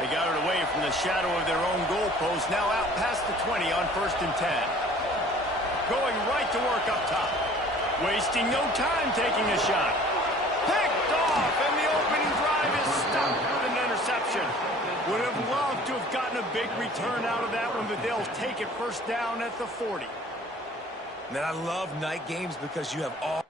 They got it away from the shadow of their own goalpost. Now out past the 20 on 1st and 10. Going right to work up top. Wasting no time taking a shot. Picked off, and the opening drive is stopped with an interception. Would have loved to have gotten a big return out of that one, but they'll take it first down at the 40. Man, I love night games because you have all...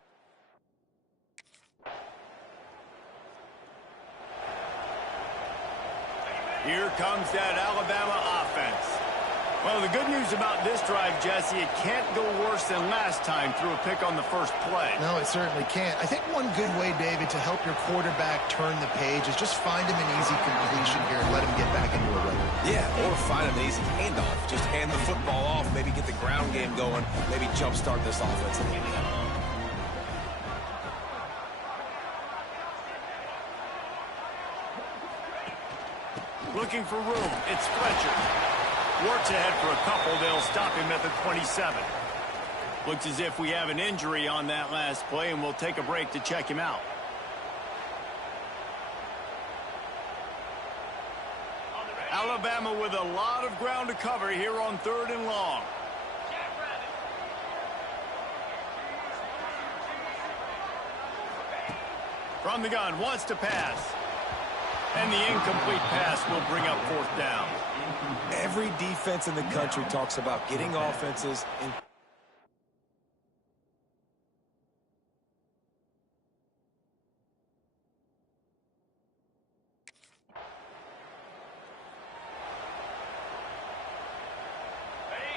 Here comes that Alabama offense. Well, the good news about this drive, Jesse, it can't go worse than last time through a pick on the first play. No, it certainly can't. I think one good way, David, to help your quarterback turn the page is just find him an easy completion here and let him get back into a rhythm. Yeah, or find him an easy handoff. Just hand the football off, maybe get the ground game going, maybe jumpstart this offense a little bit. Looking for room. It's Fletcher. Works ahead for a couple. They'll stop him at the 27. Looks as if we have an injury on that last play, and we'll take a break to check him out. Alabama with a lot of ground to cover here on 3rd and long. From the gun, wants to pass. And the incomplete pass will bring up 4th down. Every defense in the country talks about getting offenses in.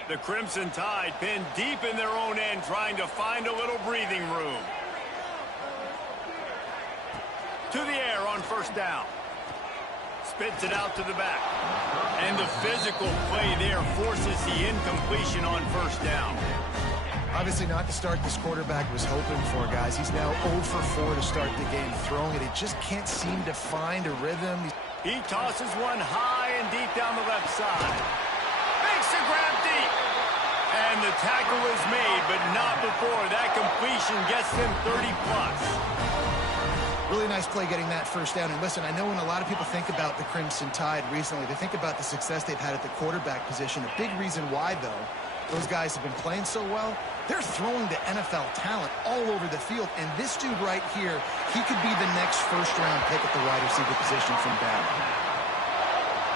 The Crimson Tide pinned deep in their own end, trying to find a little breathing room. To the air on 1st down. Spits it out to the back. And the physical play there forces the incompletion on 1st down. Obviously not the start this quarterback was hoping for, guys. He's now 0 for 4 to start the game throwing it. He just can't seem to find a rhythm. He tosses one high and deep down the left side. Makes a grab deep. And the tackle is made, but not before that completion gets them 30+. Really nice play getting that first down. And listen, I know when a lot of people think about the Crimson Tide recently, they think about the success they've had at the quarterback position. A big reason why, though, those guys have been playing so well, they're throwing to NFL talent all over the field. And this dude right here, he could be the next first-round pick at the wide receiver position from Bama.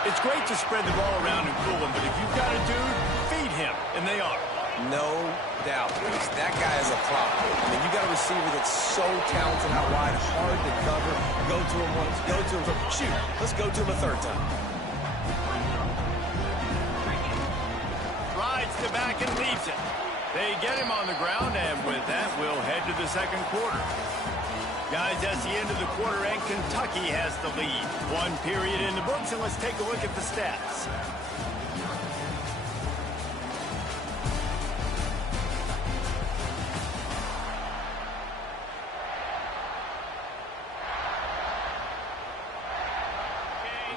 It's great to spread the ball around and cool him, but if you've got a dude, feed him, and they are. No doubt, Reese. That guy is a prop. I mean, you got a receiver that's so talented out wide, hard to cover. Go to him once, go to him. Shoot, let's go to him a 3rd time. Rides the back and leaves it. They get him on the ground, and with that, we'll head to the 2nd quarter. Guys, that's the end of the quarter, and Kentucky has the lead. 1 period in the books, and let's take a look at the stats.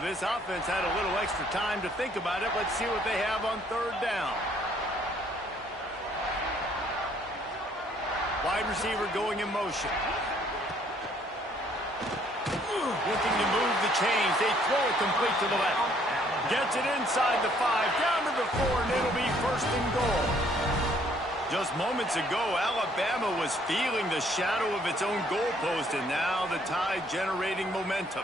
This offense had a little extra time to think about it. Let's see what they have on 3rd down. Wide receiver going in motion. Looking to move the chains. They throw it complete to the left. Gets it inside the 5, down to the 4, and it'll be 1st and goal. Just moments ago, Alabama was feeling the shadow of its own goalpost, and now the Tide generating momentum.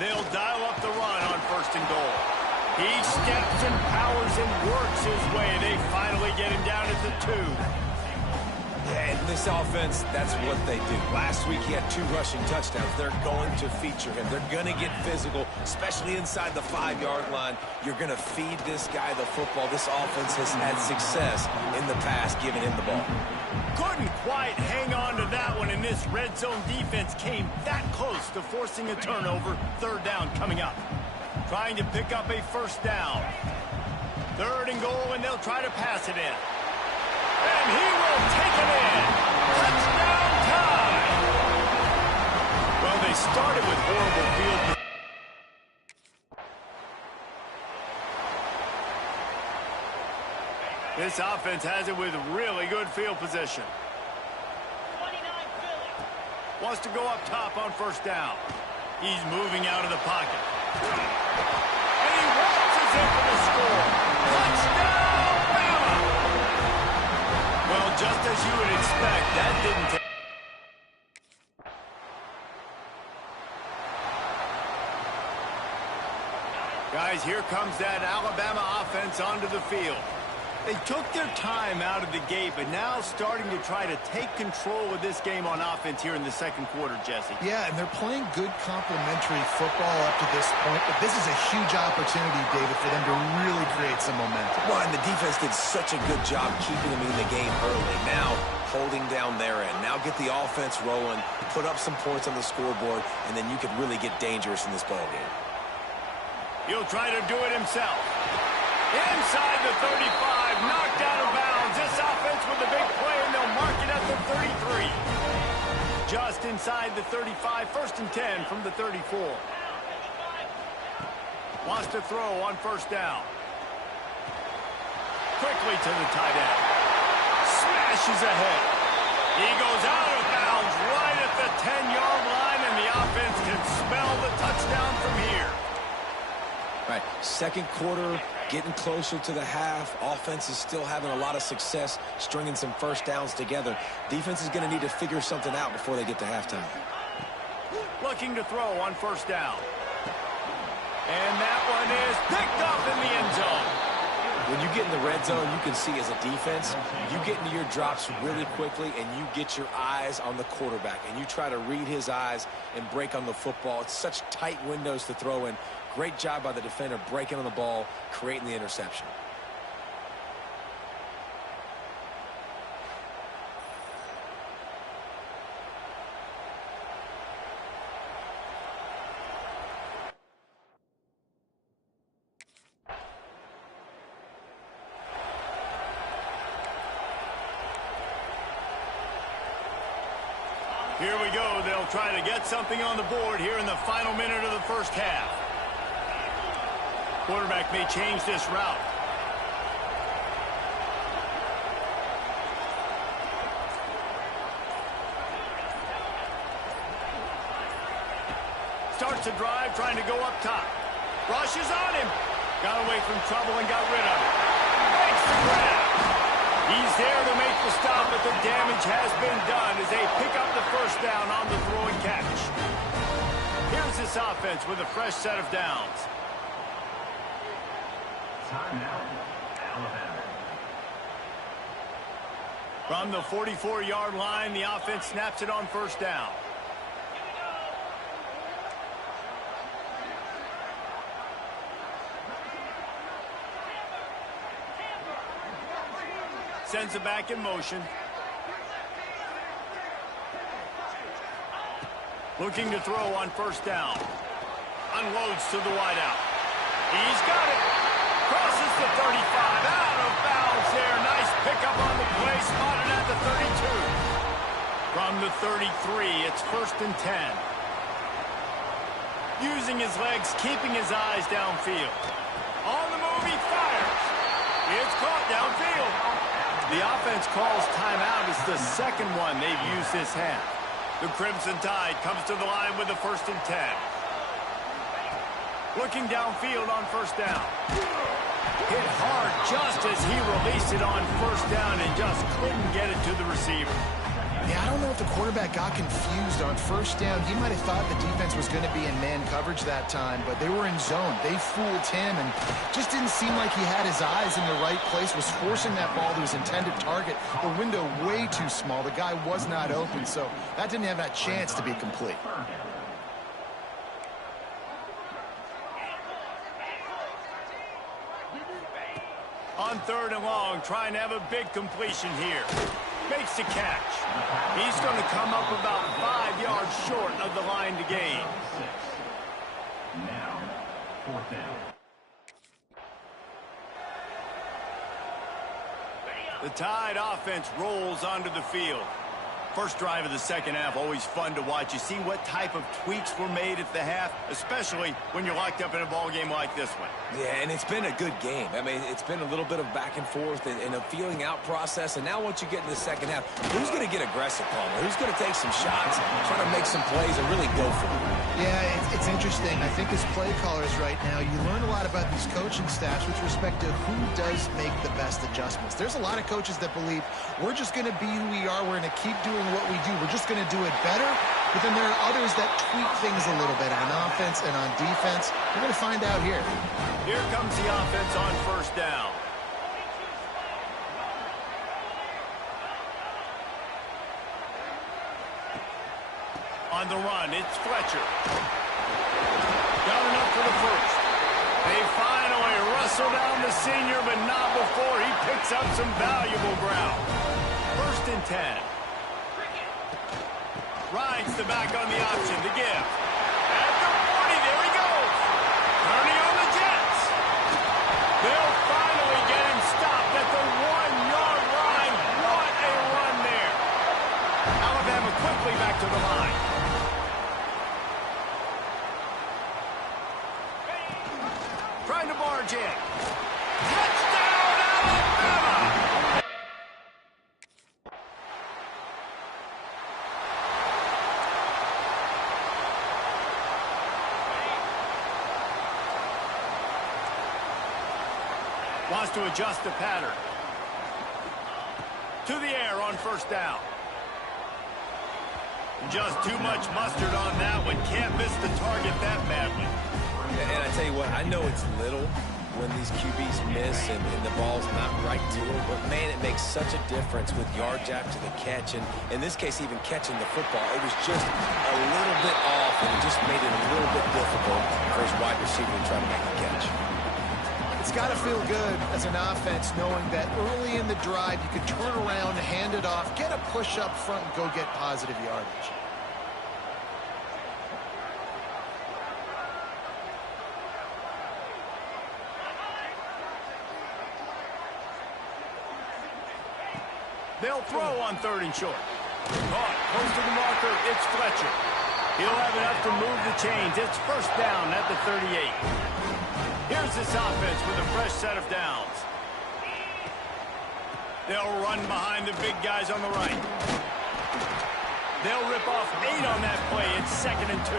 They'll dial up the run on 1st and goal. He steps and powers and works his way. They finally get him down at the 2. Yeah, and this offense, that's what they do. Last week he had 2 rushing touchdowns. They're going to feature him. They're going to get physical, especially inside the 5-yard line. You're going to feed this guy the football. This offense has had success in the past giving him the ball. Couldn't quite hang on to that one, and this red zone defense came that close to forcing a turnover. 3rd down coming up. Trying to pick up a 1st down. 3rd and goal, and they'll try to pass it in. And he will take it in. Touchdown Tide. Well, they started with horrible field. This offense has it with really good field position. Wants to go up top on first down. He's moving out of the pocket. And he waltzes in for the score. Touchdown, Bama! Well, just as you would expect, that didn't take... Guys, here comes that Alabama offense onto the field. They took their time out of the gate, but now starting to try to take control of this game on offense here in the second quarter, Jesse. Yeah, and they're playing good complementary football up to this point, but this is a huge opportunity, David, for them to really create some momentum. Well, and the defense did such a good job keeping them in the game early. Now, holding down their end. Now get the offense rolling, put up some points on the scoreboard, and then you could really get dangerous in this ballgame. He'll try to do it himself. Inside the 35, knocked out of bounds. This offense with a big play, and they'll mark it at the 33. Just inside the 35, 1st and 10 from the 34. Wants to throw on first down. Quickly to the tight end. Smashes ahead. He goes out of bounds right at the 10-yard line, and the offense can smell the touchdown from here. Right, second quarter, getting closer to the half. Offense is still having a lot of success stringing some first downs together. Defense is going to need to figure something out before they get to halftime. Looking to throw on first down. And that one is picked up in the end zone. When you get in the red zone, you can see as a defense, you get into your drops really quickly and you get your eyes on the quarterback and you try to read his eyes and break on the football. It's such tight windows to throw in. Great job by the defender breaking on the ball, creating the interception. Here we go. They'll try to get something on the board here in the final minute of the first half. Quarterback may change this route. Starts to drive, trying to go up top. Rushes on him. Got away from trouble and got rid of it. Makes the grab. He's there to make the stop, but the damage has been done as they pick up the first down on the throw and catch. Here's this offense with a fresh set of downs. Timeout, Alabama. From the 44-yard line, the offense snaps it on first down. Sends it back in motion. Looking to throw on first down. Unloads to the wideout. He's got it. Crosses the 35. Out of bounds there. Nice pickup on the play. Spotted at the 32. From the 33, it's 1st and 10. Using his legs, keeping his eyes downfield. On the move, he fires. It's caught downfield. The offense calls timeout. It's the second one they've used this half. The Crimson Tide comes to the line with the 1st and 10. Looking downfield on first down. Hit hard just as he released it on first down and just couldn't get it to the receiver. Yeah, I don't know if the quarterback got confused on first down. He might have thought the defense was going to be in man coverage that time, but they were in zone. They fooled him and just didn't seem like he had his eyes in the right place, was forcing that ball to his intended target. The window way too small. The guy was not open, so that didn't have that chance to be complete. On 3rd and long, trying to have a big completion here. Makes the catch. He's going to come up about 5 yards short of the line to gain. Now, 4th down. The Tide offense rolls onto the field. First drive of the second half, always fun to watch. You see what type of tweaks were made at the half, especially when you're locked up in a ball game like this one. Yeah, and it's been a good game. I mean, it's been a little bit of back and forth and a feeling out process. And now once you get in the second half, who's going to get aggressive, Palmer? Who's going to take some shots, try to make some plays, and really go for it? Yeah, it's interesting. I think as play callers right now, you learn a lot about these coaching staffs with respect to who does make the best adjustments. There's a lot of coaches that believe we're just going to be who we are. We're going to keep doing what we do. We're just going to do it better. But then there are others that tweak things a little bit on offense and on defense. We're going to find out here. Here comes the offense on first down. On the run, it's Fletcher. Got enough for the first. They finally wrestle down the senior, but not before he picks up some valuable ground. First and 10. Rides the back on the option to give. At the 40, there he goes. Turning on the Jets. They'll finally get him stopped at the 1-yard line. What a run there. Alabama quickly back to the line. Trying to barge in. Touchdown, Alabama! Wants to adjust the pattern. To the air on first down. Just too much mustard on that one. Can't miss the target that badly. And I tell you what, I know it's little when these QBs miss and the ball's not right to them, but man, it makes such a difference with yards after the catch, and in this case, even catching the football. It was just a little bit off, and it just made it a little bit difficult for his wide receiver to try to make a catch. It's got to feel good as an offense knowing that early in the drive you can turn around, hand it off, get a push up front, and go get positive yardage. They'll throw on third and short. Caught close to the marker. It's Fletcher. He'll have enough to move the chains. It's first down at the 38. Here's this offense with a fresh set of downs. They'll run behind the big guys on the right. They'll rip off 8 on that play. It's second and 2.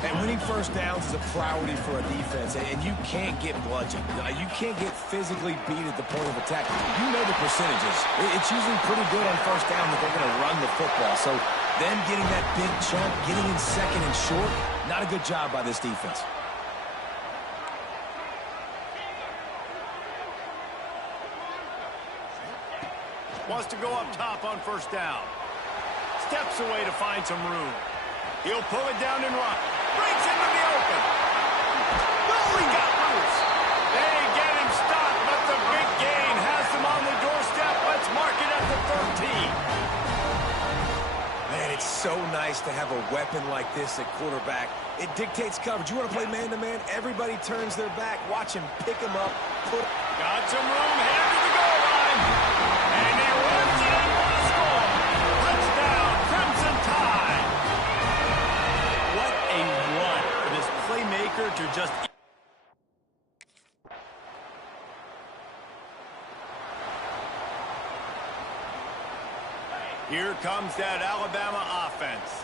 And winning first downs is a priority for a defense, and you can't get bludgeoned. You can't get physically beat at the point of attack. You know the percentages. It's usually pretty good on first down that they're going to run the football. So them getting that big chunk, getting in second and short, not a good job by this defense. Wants to go up top on first down. Steps away to find some room. He'll pull it down and run. Breaks into the open. Oh, he got loose. They get him stopped, but the big gain has them on the doorstep. Let's mark it at the 13. Man, it's so nice to have a weapon like this at quarterback. It dictates coverage. You want to play man-to-man? Everybody turns their back. Watch him pick him up. Got some room, headed to the goal line. And he runs it in for the score. Touchdown, Crimson Tide. What a run for this playmaker to just... Here comes that Alabama offense.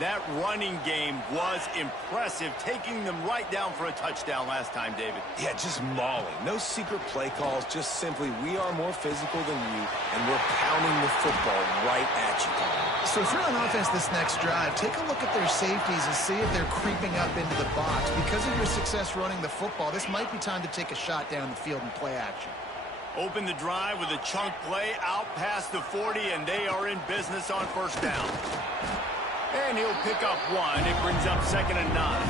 That running game was impressive, taking them right down for a touchdown last time, David. Yeah, just mauling. No secret play calls, just simply we are more physical than you, and we're pounding the football right at you, Tom. So if you're on offense this next drive, take a look at their safeties and see if they're creeping up into the box. Because of your success running the football, this might be time to take a shot down the field and play action. Open the drive with a chunk play out past the 40, and they are in business on first down. And he'll pick up 1. It brings up second and 9.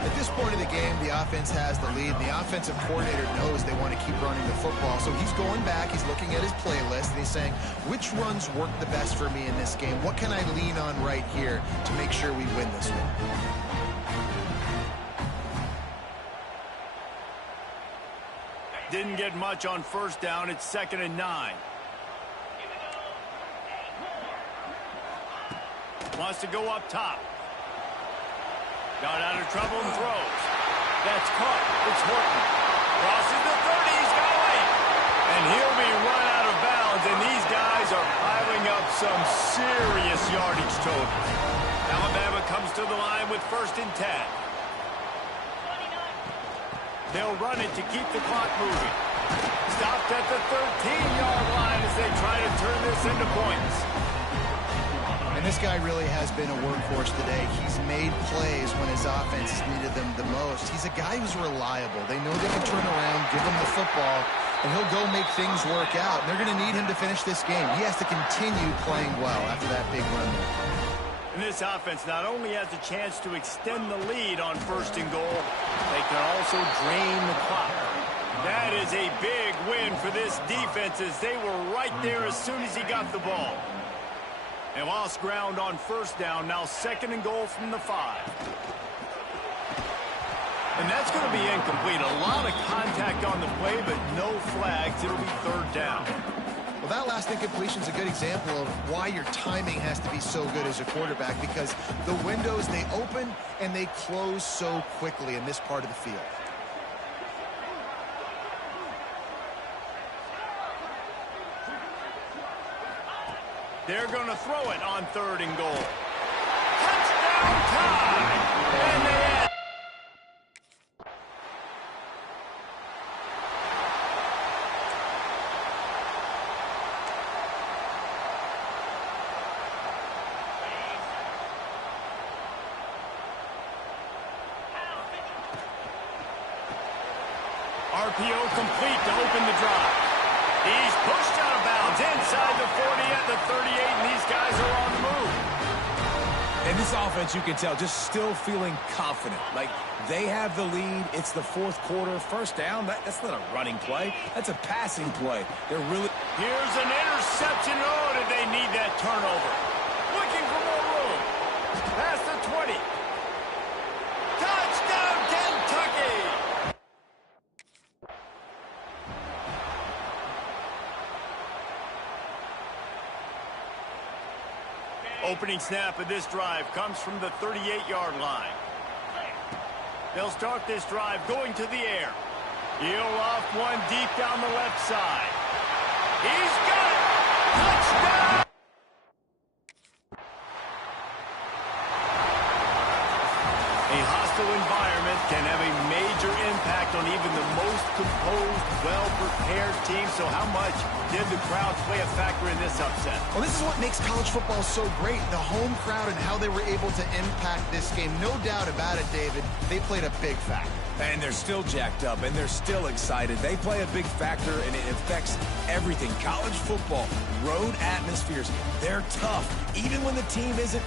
At this point of the game, the offense has the lead. The offensive coordinator knows they want to keep running the football. So he's going back, he's looking at his playlist, and he's saying, which runs work the best for me in this game? What can I lean on right here to make sure we win this one? Didn't get much on first down. It's second and 9. Wants to go up top. Got out of trouble and throws. That's caught. It's Horton. Crosses the 30. He's got away. And he'll be run out of bounds, and these guys are piling up some serious yardage total. Alabama comes to the line with 1st and 10. They'll run it to keep the clock moving. Stopped at the 13-yard line as they try to turn this into points. And this guy really has been a workhorse today. He's made plays when his offense has needed them the most. He's a guy who's reliable. They know they can turn around, give him the football, and he'll go make things work out. And they're going to need him to finish this game. He has to continue playing well after that big run there. And this offense not only has a chance to extend the lead on 1st and goal, they can also drain the clock. That is a big win for this defense as they were right there as soon as he got the ball. They lost ground on 1st down, now 2nd and goal from the 5. And that's going to be incomplete. A lot of contact on the play, but no flags. It'll be 3rd down. Well, that last incompletion is a good example of why your timing has to be so good as a quarterback, because the windows, they open and they close so quickly in this part of the field. They're going to throw it on 3rd and goal. Touchdown time! And they had... RPO complete to open the drive. He's pushed out of bounds inside the 40 at the 38, and these guys are on the move. And this offense, you can tell, just still feeling confident. Like, they have the lead. It's the 4th quarter. 1st down, that's not a running play. That's a passing play. They're really... Here's an interception. Oh, did they need that turnover? Looking for more room. Past the 20. Touchdown, Kentucky! Opening snap of this drive comes from the 38-yard line. They'll start this drive going to the air. He'll off one deep down the left side. He's got it! Touchdown! A hostile environment can have a major impact on even the most composed, well-prepared team. So how much did the crowd play a factor in this upset? Well, this is what makes college football so great, the home crowd and how they were able to impact this game. No doubt about it, David. They played a big factor. And they're still jacked up, and they're still excited. They play a big factor, and it affects everything. College football, road atmospheres, they're tough. Even when the team isn't